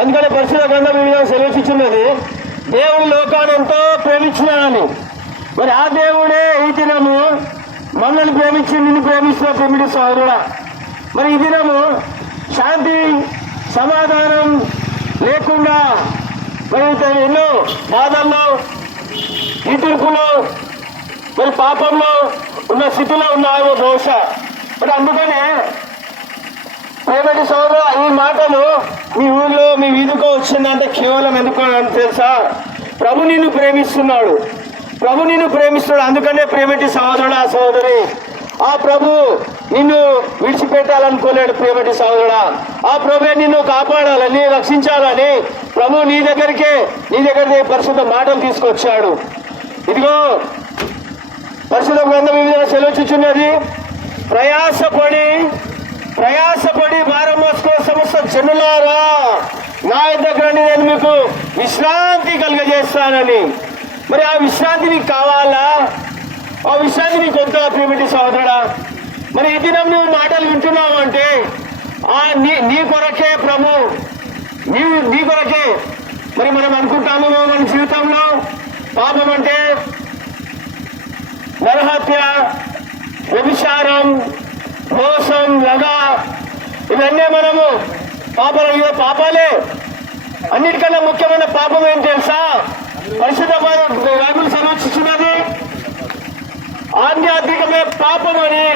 అందుకని పరిశుద్ధ గ్రంథం ఈ విధంగా సెలవిస్తున్నది, దేవుడు లోకాన్ని ఎంతో ప్రేమించినాడని. మరి ఆ దేవుడే ఈ దినము మనల్ని ప్రేమించి నిన్ను ప్రేమిస్తున్న ప్రేమిటి సోదరుడా. మరి ఈ దినము శాంతి సమాధానం లేకుండా మరి ఎన్నో బాధల్లో ఇటుకులో మరి పాపంలో ఉన్న స్థితిలో ఉన్నావు బహుశా. మరి అందుకనే ప్రేమటి సోదరు, ఈ మాటలు మీ ఊళ్ళో మీ వీధికో వచ్చిందంటే కేవలం ఎందుకు అని తెలుసా? ప్రభు నిన్ను ప్రేమిస్తున్నాడు, ప్రభు నిన్ను ప్రేమిస్తున్నాడు. అందుకనే ప్రేమటి సహోదరుడా సహోదరి, ఆ ప్రభు నిన్ను విడిచిపెట్టాలనుకోలేడు. ప్రేమటి సహోదరుడా, ఆ ప్రభువే నిన్ను కాపాడాలని రక్షించాలని ప్రభు నీ దగ్గర పరిశుద్ధ మాటలు తీసుకొచ్చాడు. ఇదిగో పరిశుద్ధ గ్రంథం ఈ విధంగా సెలవుచుచున్నది, ప్రయాసపడి భారం మోసుకో సమస్త జనులారా నా దగ్గర నేను మీకు విశ్రాంతి కలుగజేస్తానని. మరి ఆ విశ్రాంతి నీకు కావాలా? ఆ విశ్రాంతి నీకు వద్దా ప్రేమిటి సహోదరుడా? మరి ఈ దినం నువ్వు మాటలు వింటున్నావు అంటే నీ కొరకే ప్రభు, నీ కొరకే. మరి మనం అనుకుంటాము మన జీవితంలో పాపం అంటే నరహత్య, వ్యభిచారం, మోసం, లగ, ఇవన్నీ మనము పాపాలే. అన్నిటికన్నా ముఖ్యమైన పాపం ఏం తెలుసా? పరిశుద్ధ బైబిల్ సెలవిస్తున్నది ఆధ్యాత్మికమే పాపం అని.